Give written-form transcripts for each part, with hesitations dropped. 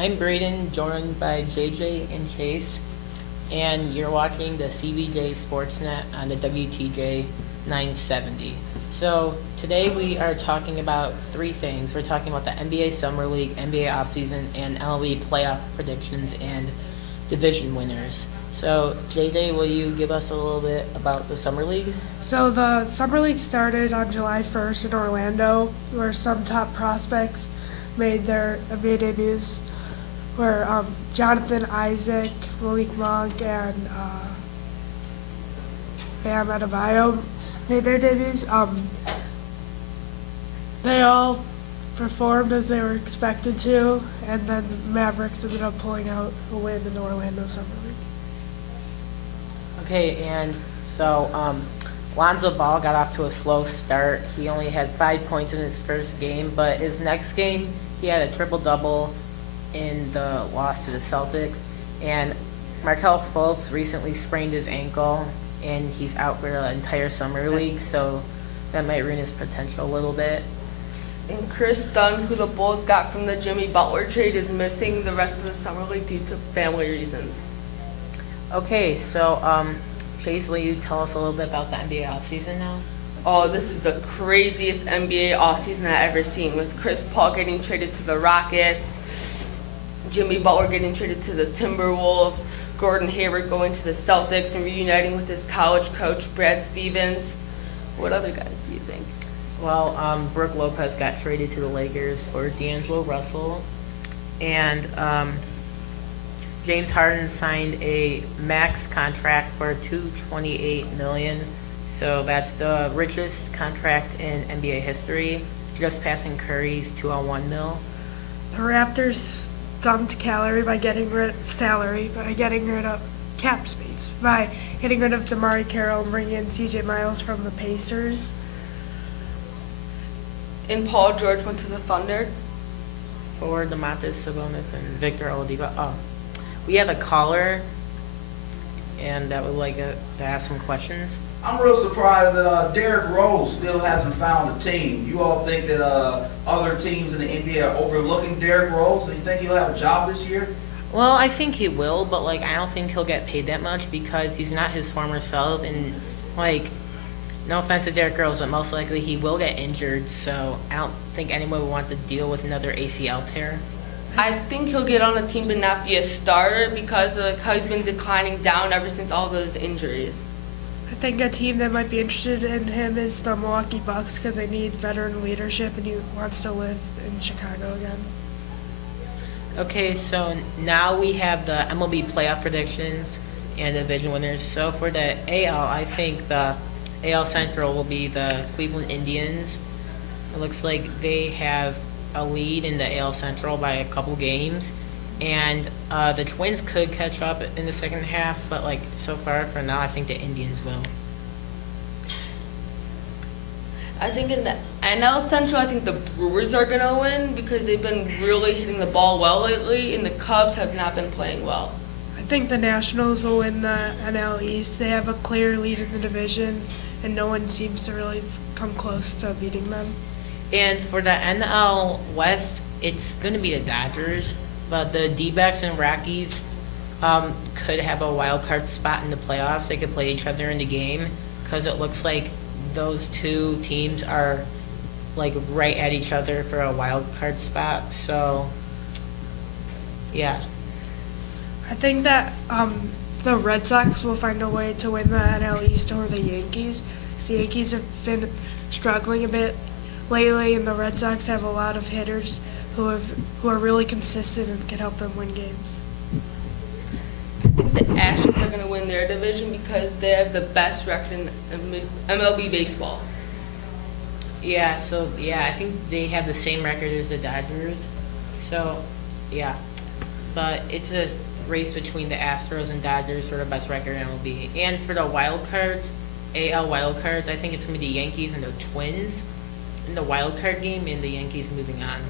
I'm Braden, joined by JJ and Chase, and you're watching the CBJ Sportsnet on the WTJ 970. So today we are talking about three things. We're talking about the NBA Summer League, NBA offseason, and MLB playoff predictions and division winners. So JJ, will you give us a little bit about the Summer League? So the Summer League started on July 1st in Orlando, where some top prospects made their NBA debuts, where Jonathan Isaac, Malik Monk, and Bam Adebayo made their debuts. They all performed as they were expected to, and then the Mavericks ended up pulling out a win in the Orlando Summer League. Okay, and so Lonzo Ball got off to a slow start. He only had 5 points in his first game, but his next game, he had a triple-double in the loss to the Celtics. And Markelle Fultz recently sprained his ankle, and he's out for the entire Summer League, so that might ruin his potential a little bit. And Chris Dunn, who the Bulls got from the Jimmy Butler trade, is missing the rest of the Summer League due to family reasons. Okay, so Chase, will you tell us a little bit about the NBA offseason now? Oh, this is the craziest NBA offseason I've ever seen, with Chris Paul getting traded to the Rockets, Jimmy Butler getting traded to the Timberwolves, Gordon Hayward going to the Celtics and reuniting with his college coach, Brad Stevens. What other guys do you think? Well, Brooke Lopez got traded to the Lakers for D'Angelo Russell, and James Harden signed a max contract for $228 million. So that's the richest contract in NBA history, just passing Curry's $201 million. The Raptors dumped salary by getting rid of cap space, by getting rid of Damari Carroll and bringing in CJ Miles from the Pacers. And Paul George went to the Thunder. For Domantas Sabonis and Victor Oladipo. Oh, we have a caller, and that would like to ask some questions. I'm real surprised that Derrick Rose still hasn't found a team. You all think that other teams in the NBA are overlooking Derrick Rose? Do you think he'll have a job this year? Well, I think he will, but I don't think he'll get paid that much because he's not his former self, and no offense to Derrick Rose, but most likely he will get injured, so I don't think anyone would want to deal with another ACL tear. I think he'll get on a team but not be a starter because of how he's been declining down ever since all those injuries. I think a team that might be interested in him is the Milwaukee Bucks because they need veteran leadership and he wants to live in Chicago again. Okay, so now we have the MLB playoff predictions and division winners. So for the AL, I think the AL Central will be the Cleveland Indians. It looks like they have a lead in the AL Central by a couple games. And the Twins could catch up in the second half, but so far for now, I think the Indians will. I think in the NL Central, I think the Brewers are going to win because they've been really hitting the ball well lately, and the Cubs have not been playing well. I think the Nationals will win the NL East. They have a clear lead in the division, and no one seems to really come close to beating them. And for the NL West, it's going to be the Dodgers, but the D-backs and Rockies could have a wild card spot in the playoffs. They could play each other in the game because it looks like those two teams are right at each other for a wild card spot. So, yeah. I think that the Red Sox will find a way to win the NL East over the Yankees. The Yankees have been struggling a bit lately, and the Red Sox have a lot of hitters who are really consistent and can help them win games. The Astros are going to win their division because they have the best record in MLB baseball. Yeah, so, I think they have the same record as the Dodgers. So, yeah. But it's a race between the Astros and Dodgers for the best record in MLB. And for the wild cards, AL wild cards, I think it's going to be the Yankees and the Twins in the wild card game, and the Yankees moving on.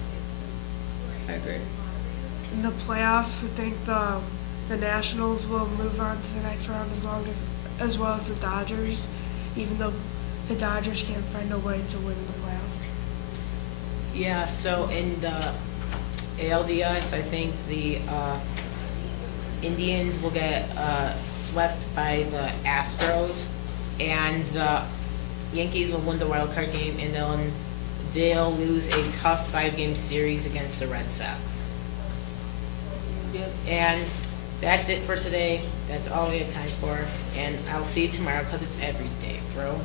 I agree. In the playoffs, I think the Nationals will move on to the next round as well as the Dodgers, even though the Dodgers can't find a way to win the playoffs. Yeah, so in the ALDS, I think the Indians will get swept by the Astros, and the Yankees will win the wild card game, and they'll lose a tough 5-game series against the Red Sox. Yep. And that's it for today. That's all we have time for, and I'll see you tomorrow because it's every day, bro.